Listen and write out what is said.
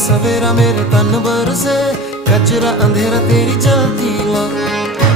सवेरा मेरे तन बरसे, कचरा अंधेरा तेरी जलती माँ।